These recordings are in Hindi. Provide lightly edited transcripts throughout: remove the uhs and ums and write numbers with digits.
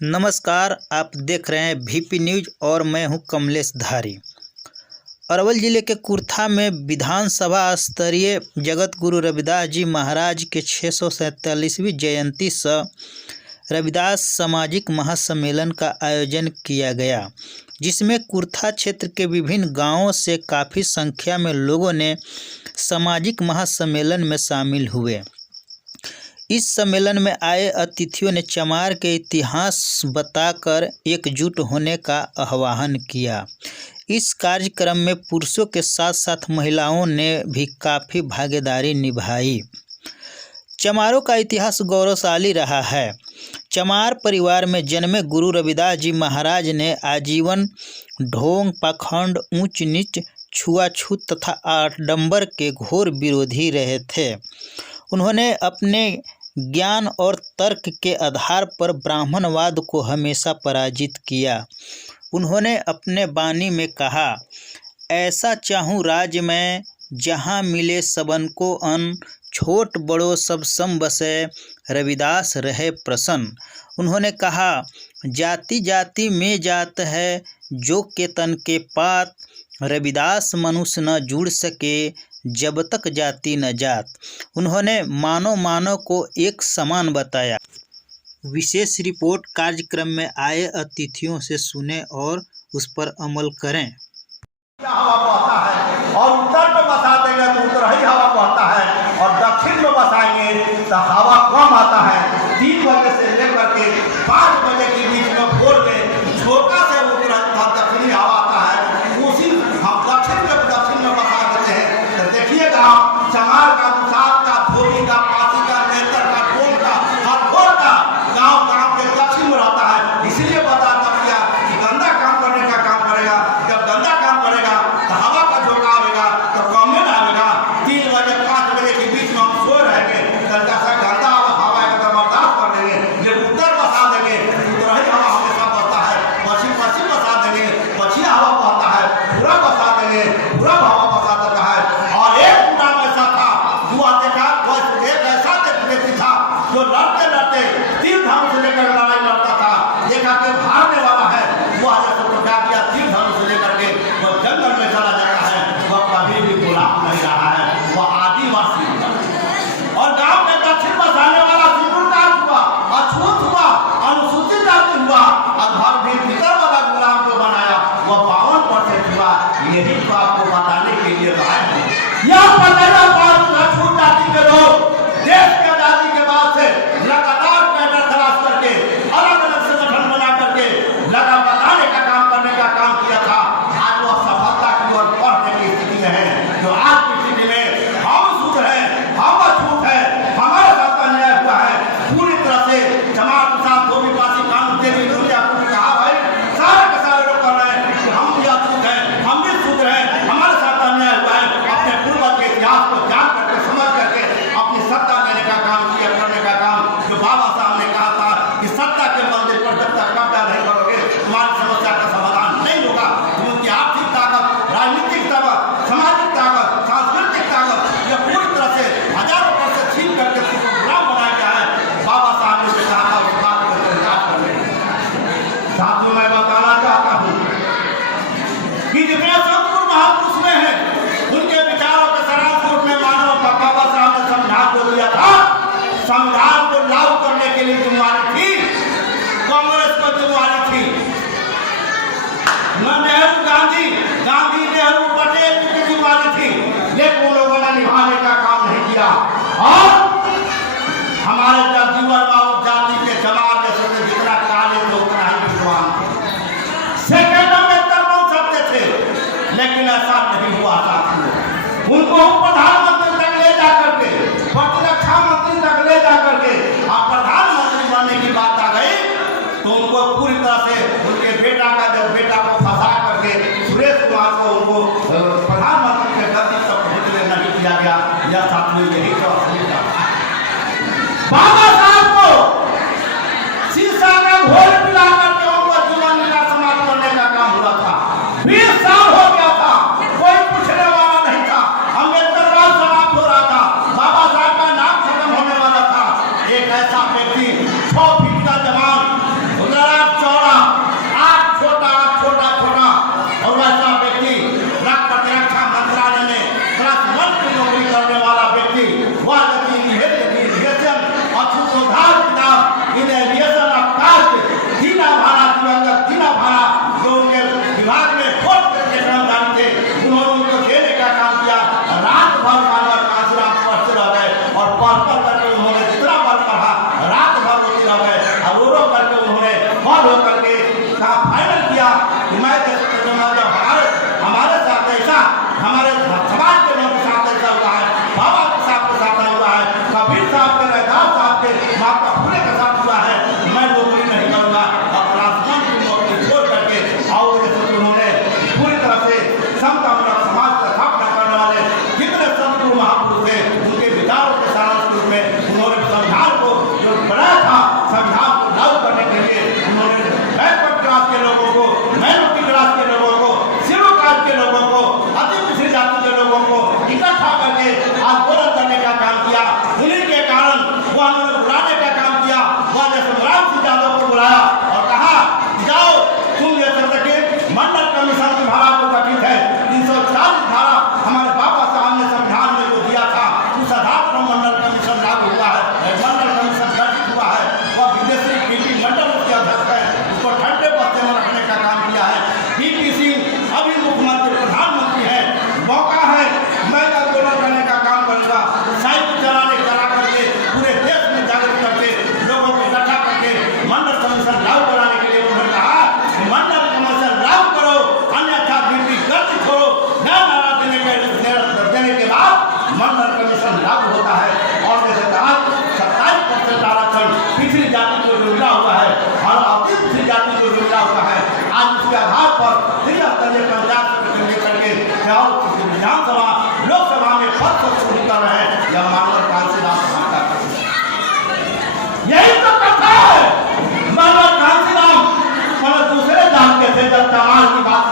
नमस्कार, आप देख रहे हैं वीपी न्यूज और मैं हूं कमलेश धारी। अरवल जिले के कुर्था में विधानसभा स्तरीय जगत गुरु रविदास जी महाराज के 647वीं जयंती सह रविदास सामाजिक महासम्मेलन का आयोजन किया गया, जिसमें कुर्था क्षेत्र के विभिन्न गांवों से काफ़ी संख्या में लोगों ने सामाजिक महासम्मेलन में शामिल हुए। इस सम्मेलन में आए अतिथियों ने चमार के इतिहास बताकर एकजुट होने का आह्वान किया। इस कार्यक्रम में पुरुषों के साथ साथ महिलाओं ने भी काफ़ी भागीदारी निभाई। चमारों का इतिहास गौरवशाली रहा है। चमार परिवार में जन्मे गुरु रविदास जी महाराज ने आजीवन ढोंग, पाखंड, ऊंच नीच, छुआछूत तथा आडंबर के घोर विरोधी रहे थे। उन्होंने अपने ज्ञान और तर्क के आधार पर ब्राह्मणवाद को हमेशा पराजित किया। उन्होंने अपने वाणी में कहा, ऐसा चाहूँ राज में जहाँ मिले सबन को अन्न, छोट बड़ो सब सम बसे, रविदास रहे प्रसन्न। उन्होंने कहा, जाति जाति में जात है, जो के तन के पात, रविदास मनुष्य न जुड़ सके, जब तक जाति न जात। उन्होंने मानव को एक समान बताया। विशेष रिपोर्ट कार्यक्रम में आए अतिथियों से सुने और उस पर अमल करें। हवा बहता है और उत्तर में बसा देंगे तो उत्तर ही हवा बहता है और दक्षिण में बसाएंगे तो हवा कम आता है। 3 बजे से लेकर के 5 बजे के बीच में भोर में झोंका से दक्षिणी हवा आता है, उसी हम दक्षिण में बसा देते हैं। तो देखिएगा आप चमार का, दुसाद का, धोबी का, पासी का, नेतर का, टोल का, हरखोर का गाँव के दक्षिण में रहता है। इसलिए बता दिया कि गंदा काम करने का काम करेगा। जब गंदा काम करेगा तो हवा का झोंका आएगा तो कम में आएगा। 3 बजे 5 बजे के बीच में हम सो रहेंगे, गंदा सा गंदा हवा का बर्दाश्त कर लेंगे। ये उत्तर बसा देंगे, उत्तर ही हवा हमेशा बहता है। पश्चिम बसा देंगे, पश्चिम हवा बहता है। पूरा बसा देंगे, पूरा हवा बसा देता है। और एक पूरा ऐसा था जो देखा, एक ऐसा व्यक्ति था जो लड़ते लड़ते 3 धाम से लेकर लड़ाई लड़ता था। देखा कि हारने वाला है, वो आज तो क्या किया, 3 धाम से लेकर के वो जंगल में चला जाता है। वह कभी भी गुलाम नहीं रहा है, वह आदिवासी और गांव में दक्षिण बसाने वाला सिकुड़दार हुआ, अछूत हुआ, अनुसूचित जाति हुआ और घर भी भीतर वाला गुलाम को बनाया, वह 52% हुआ। यही तो आपको बताने के लिए आए हैं। यह बताया अछूत जाति के लोग देश की आजादी के बाद से लगातार पैदल तलाश करके अलग अलग संगठन बना करके लगा बताने का काम करने का काम किया था। आज वह सफलता की ओर बढ़ने की स्थिति में है। जो आज की स्थिति में हम शुद्ध हैं, हम अछूत हैं, हमारे साथ अन्याय हुआ है, पूरी तरह से जमात के साथ धोबी पासी कानून देवी दुनिया को कहा भाई सारे के सारे लोग कर रहे हैं कि हम भी अछूत हैं, हम भी शुद्ध हैं, हमारे साथ अन्याय हुआ है। अपने पूर्वज के इतिहास को जान करके समझ करके अपनी सत्ता लेने का काम किया, करने का काम। जो बाबा साहब ने कहा था कि सत्ता के मंदिर पर जब तक कब्जा नहीं करोगे तुम्हारी समस्या का समाधान नहीं होगा। उनकी आर्थिक ताकत, राजनीतिक ताकत, सामाजिक ताकत, सांस्कृतिक ताकत, यह पूरी तरह से हजारों वर्ष से छीन करके उसको गुलाम बनाया गया है। बाबा साहब ने कहा था उस बात को इलाज करने। साथियों, मैं बताना चाहता हूँ कि जितने संतपुर महापुरुष में है उनके विचारों के सरासर में मानव बाबा साहब ने संविधान को दिया था। संविधान को लागू करने के लिए जिम्मेवारी थी कांग्रेस को, जिम्मेवारी थी न नेहरू, गांधी नेहरू, पटेल की जिम्मेवारी थी, लेकिन उन लोगों ने निभाने का काम नहीं किया। और हमारे जगजीवन राम जाति के जमात जैसे जितना काले थे उतना ही विद्वान थे, सेकेंडों में तक बन सकते थे, लेकिन ऐसा नहीं हुआ था। उनको प्रधानमंत्री तक ले जाकर के, प्रतिरक्षा मंत्री तक ले जाकर के और प्रधानमंत्री बनने की बात आ गई तो उनको पूरी तरह से उनके बेटा को फंसा करके सुरेश कुमार को उनको प्रधानमंत्री के गद्दी तक पहुंचने नहीं किया गया। यह साथियों यही तो असुविधा बाबा साहब को शीशा का घोल पिला करके उनको जीवन लीला समाप्त करने का काम हुआ था। 20 साल हो गया था, कोई पूछने वाला नहीं था। अम्बेडकर राज समाप्त हो रहा था, बाबा साहब का नाम खत्म होने वाला था। एक ऐसा व्यक्ति 6 फीट का जवान जब कमाल की बात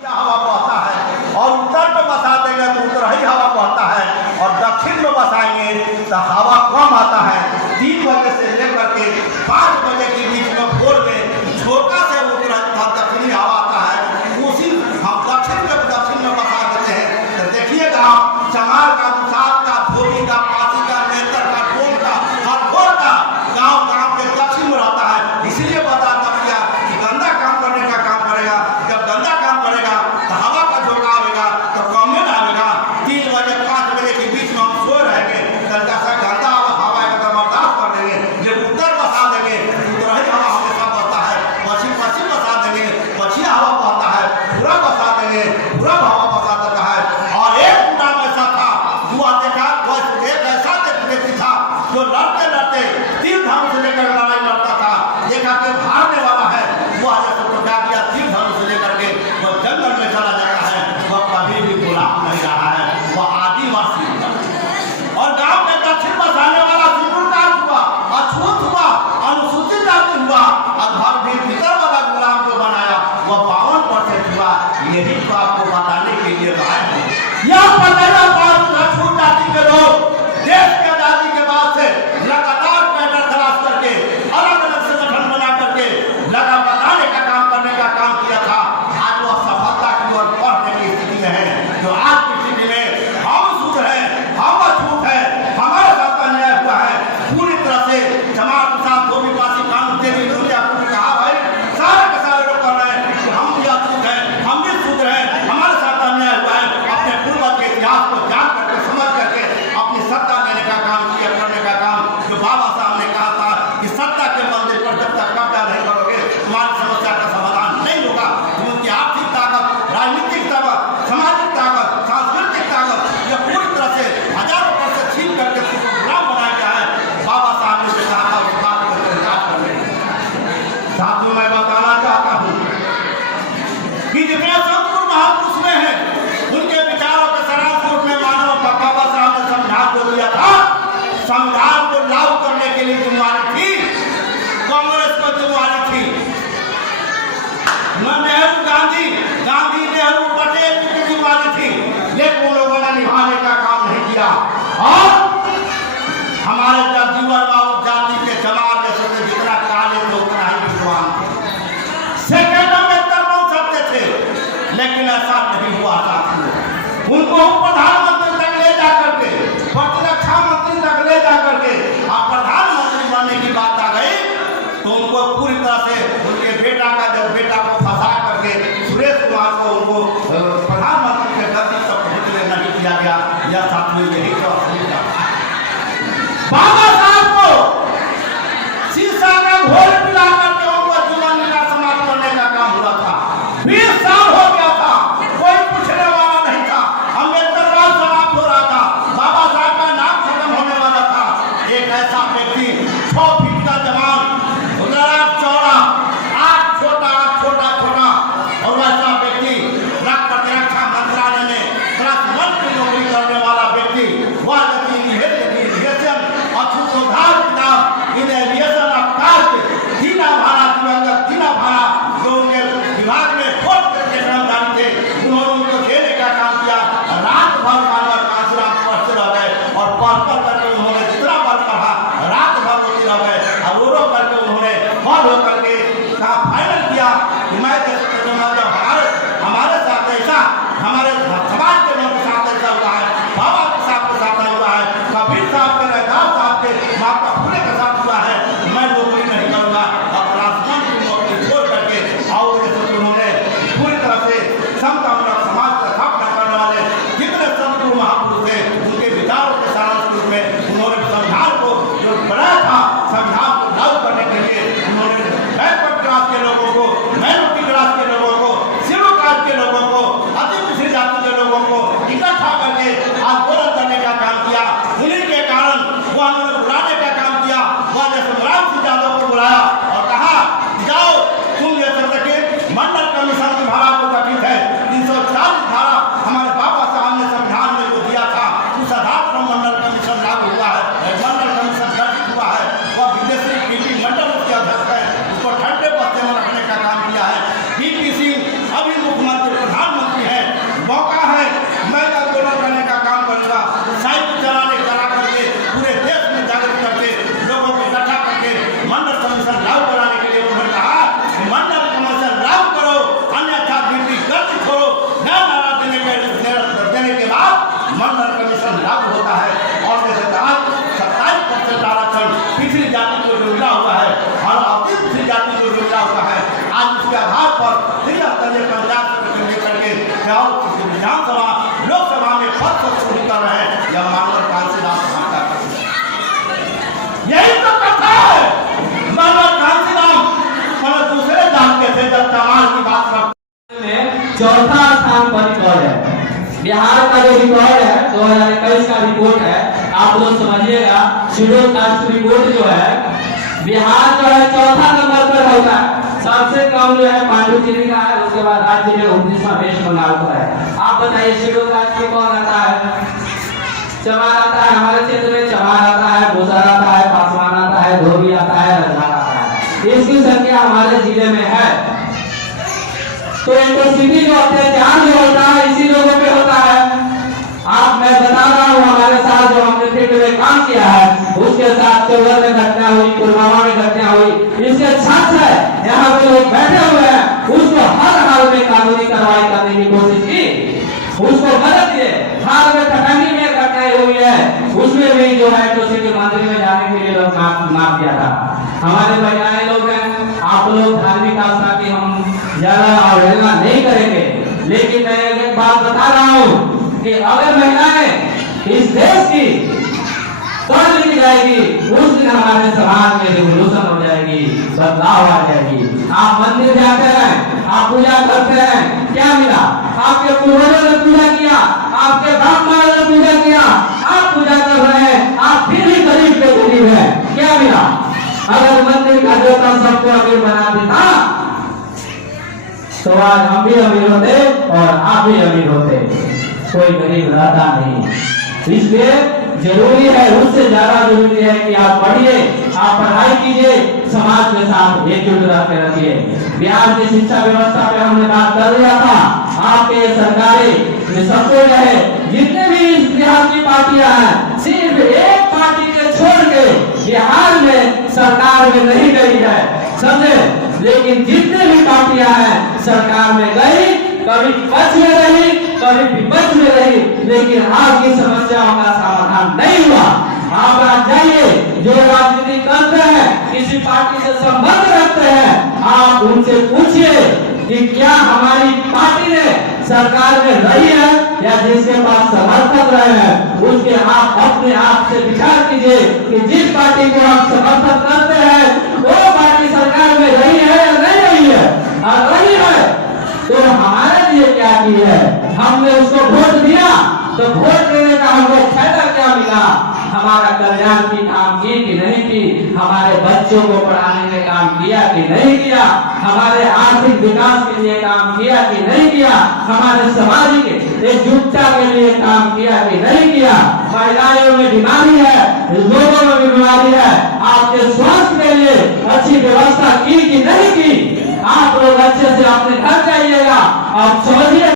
हवा बहता है और उत्तर में बसा देंगे तो उत्तर ही हवा बहता है और दक्षिण में बसाएंगे तो हवा कम आता है। 3 बजे से लेकर के 5 बजे के बीच में भोर में झोंका से दक्षिणी हवा आता है, उसी हम दक्षिण में बसा देते हैं। तो देखिएगा आप चमार का, दुसाद का, धोबी का, पासी का, नेतर का, टोल का, हरखोर का गाँव के दक्षिण में रहता है। इसलिए बताता किया कि गंदा काम करने का काम करेगा, जब गंदा काम करेगा तो हवा का झोंका आएगा तो कम में आएगा। 3 बजे 5 बजे के बीच में हम सो रहेंगे, गंदा सा गंदा हवा का बर्दाश्त कर लेंगे। जब उत्तर बसा देंगे उत्तर ही हवा हमेशा बहता है, पश्चिम बसा देंगे पश्चिम हवा बहता है, पूरा बसा देंगे पूरा हवा बसा देता है। और एक नाम ऐसा था हुआ देखा, एक ऐसा व्यक्ति था जो लड़ते लड़ते 3 धाम से लेकर लड़ाई लड़ता था, देखा कि हारने वाला है, वो तो क्या किया 3 धाम से लेकर के वो जंगल में चला जाता है। वह कभी भी गुलाम नहीं रहा है, वह आदिवासी और गांव में दक्षिण बसाने वाला सिकुड़दार हुआ, अछूत हुआ, अनुसूचित जाति हुआ और घर भी भीतर वाला गुलाम को बनाया, वह 52% हुआ। यही तो आपको बताने के लिए आए हैं। यह बताया अछूत जाति के लोग देश की आजादी के बाद से लगातार पैदल तलाश करके अलग अलग संगठन बना करके लगा बताने का काम करने का काम किया था। आज वह सफलता की ओर बढ़ने की स्थिति में है। जो आज की स्थिति में हम शुद्ध हैं, हम अछूत हैं, हमारे साथ अन्याय हुआ है, पूरी तरह से जमात के साथ धोबी पासी कानून देवी दुनिया को कहा भाई सारे के सारे लोग कर रहे हैं कि हम भी अछूत हैं, हम भी शुद्ध हैं, हमारे साथ अन्याय हुआ है। अपने पूर्वज के इतिहास को जान करके समझ करके अपनी सत्ता लेने का काम किया, करने का काम। जो बाबा साहब ने कहा था कि सत्ता के मंदिर पर जब तक कब्जा नहीं करोगे तुम्हारी समस्या का समाधान नहीं होगा। उनकी आर्थिक ताकत, राजनीतिक ताकत, सामाजिक ताकत, सांस्कृतिक ताकत, यह पूरी तरह से हजारों वर्ष से छीन करके उसको गुलाम बनाया गया है। बाबा साहब ने कहा था उस बात को इजाज करने। साथियों मैं बताना चाहता हूँ कि जितने संतपुर महापुरुष में है उनके विचारों के सरांश रूप में मानव बाबा साहब ने संविधान को दिया था। संविधान को लागू करने के लिए जिम्मेवारी थी कांग्रेस को, जिम्मेवारी थी नेहरू, गांधी, नेहरू, पटेल की जिम्मेवारी थी, लेकिन उन लोगों ने निभाने का काम नहीं किया। और हमारे जीवन जाति के जमात जैसे जितना काले थे उतना ही विद्वान थे, सेकेंडों में बन सकते थे, लेकिन ऐसा नहीं हुआ था। उनको प्रधानमंत्री तक ले जाकर के, प्रतिरक्षा मंत्री तक ले जाकर के और प्रधानमंत्री बनने की बात आ गई तो उनको पूरी तरह से उनके बेटा का, जब बेटा को फंसा करके सुरेश कुमार को उनको प्रधानमंत्री के गद्दी तक पहुंचने नहीं किया गया। यह साथियों यही तो असली था। बाबा साहब को शीशा का घोल पिला करके उनको जीवन लीला समाप्त करने का काम हुआ था। 20 साल हो गया था, कोई पूछने वाला नहीं था, अम्बेडकर राज समाप्त हो रहा था, बाबा साहब का नाम खत्म होने वाला था। एक ऐसा व्यक्ति 6 फीट का जवान, चौड़ा, आँख छोटा और वैसा व्यक्ति प्रतिरक्षा मंत्रालय में क्लास 1 की नौकरी करने वाला व्यक्ति, वह दीना भाड़ा जो उनके विभाग में खोज करके कर्मचारी थे, उन्होंने उनको देने का काम किया। रात भर मानवर कांसीराम पढ़ते रह गए और पढ़ करके उन्होंने जितना पढ़ पढ़ा रात भर रोती रह गए और रो करके उन्होंने फल होकर के कहा फाइनल किया कि मैं हमारे साथ ऐसा, हमारे समाज के लोगों के साथ ऐसा हुआ है, बाबा साहब के साथ हुआ है, कबीर साहब के, रैदास साहब के, माता फूले के साथ हुआ है, मैं नौकरी नहीं करूँगा। और क्लास 1 की नौकरी छोड़ करके और जैसे उन्होंने पूरी तरह से समतामूलक समाज का स्थापना करने वाले जितने संत महापुरुष थे उनके विचारों के सारांश रूप में उन्होंने संविधान को जो बनाया था, संविधान को लागू करने के लिए उन्होंने बैकवर्ड क्लास के लोगों को, माइनॉरिटी क्लास के लोगों को, शेड्यूल कास्ट के लोगों को, अति पिछड़ी जाति के लोगों को इकट्ठा करके आंदोलन करने का काम किया। उन्हीं के कारण वह उन्होंने बुलाने का काम किया। वह जसराम सिंह यादव को बुलाया और कहा जाओ तुम ये सके मंडल कमीशन की धारा को गठित है, 340 धारा हमारे बाबा साहब ने संविधान में जो दिया था उस आधार पर मंडल कमीशन लागू हुआ है, मंडल कमीशन गठित हुआ है। वह विदेशी पीपी मंडल उसके अध्यक्ष है, उसको ठंडे बस्ते में रखने का काम किया है। बीपीसी जब कमाल की बात करते में चौथा स्थान पर रिकॉर्ड है। बिहार का जो रिकॉर्ड है 2021 का रिपोर्ट है, आप लोग समझिएगा। शेड्यूल कास्ट रिपोर्ट जो है बिहार जो है चौथा नंबर पर होता है। सबसे कम जो है पांडुचेरी का है, उसके बाद राज्य में 19वां वेस्ट बंगाल का है। आप बताइए शेड्यूल कास्ट में कौन आता है? चमार आता है, हमारे क्षेत्र में चमार आता है, गुजर आता है, पासवान आता है, धोबी आता है, रजवाड़ा आता है। इसकी संख्या हमारे जिले में है। तो एट्रोसिटी जो अत्याचार जो होता है इसी लोगों पे होता है। आप मैं बता रहा हूँ, हमारे साथ जो हमने फील्ड में काम किया है उसके साथ चौगर में घटना हुई, पुलवामा में घटना हुई, इसके छात्र है यहाँ पे लोग बैठे हुए हैं, उसको हर हाल में कानूनी कार्रवाई करने की कोशिश की, उसको मदद दिए। हाल में कटंगी में घटनाएं हुई है, उसमें भी जो है एट्रोसिटी मंदिर में जाने के लिए लोग माफ किया था। हमारे महिलाएं लोग हैं, आप लोग धार्मिक आस्था की हम ज्यादा अवहेलना नहीं करेंगे, लेकिन मैं एक बात बता रहा हूँ कि अगर महिलाएं इस देश की पढ़ लिख जाएगी, उस दिन हमारे समाज में रिवोल्यूशन हो जाएगी, बदलाव आ जाएगी। आप मंदिर जाते हैं, आप पूजा करते हैं, क्या मिला? आपके पूर्वजों ने पूजा किया, आपके बाप माँ ने पूजा किया, आप पूजा कर रहे हैं, आप फिर भी गरीब के गरीब हैं, क्या मिला? अगर मंदिर का देवता सबको अमीर बना देता तो आज हम भी अमीर होते और आप भी अमीर होते, कोई गरीब रहता नहीं। इसलिए जरूरी है, उससे ज्यादा जरूरी है कि आप पढ़िए, आप पढ़ाई कीजिए, समाज के साथ एकजुट रहकर रखिए। बिहार की शिक्षा व्यवस्था पे हमने बात कर लिया था। आपके सरकारी सबको रहे, जितने भी इस बिहार की पार्टियां हैं, सिर्फ एक पार्टी के छोड़ के बिहार में सरकार में नहीं गई है, समझे? लेकिन जितने भी पार्टियां हैं सरकार में गई, कभी पक्ष में रही, कभी विपक्ष में रही, लेकिन आज की समस्याओं का समाधान नहीं हुआ। आप आज जाइए, जो राजनीति करते हैं, किसी पार्टी से संबंध रखते हैं, आप उनसे पूछिए कि क्या हमारी पार्टी ने सरकार में रही है, या जिसके पास समर्थक रहे हैं उसके आप अपने आप से विचार कीजिए कि जिस पार्टी को आप समर्थन करते हैं वो पार्टी सरकार में रही है या नहीं रही है। और रही है तो हमारे लिए क्या की है? हमने उसको वोट दिया, तो वोट देने का हमको फायदा क्या मिला? हमारा कल्याण की काम की कि नहीं की? हमारे बच्चों को पढ़ाने में काम किया कि नहीं किया? हमारे आर्थिक विकास के लिए काम किया कि नहीं किया? हमारे सामाजिक एकजुटता के लिए काम किया कि नहीं किया? महिलाओं में बीमारी है, लोगों में बीमारी है, आपके स्वास्थ्य के लिए अच्छी व्यवस्था की कि नहीं की? आप लोग अच्छे से अपने घर जाइएगा, आप समझिए।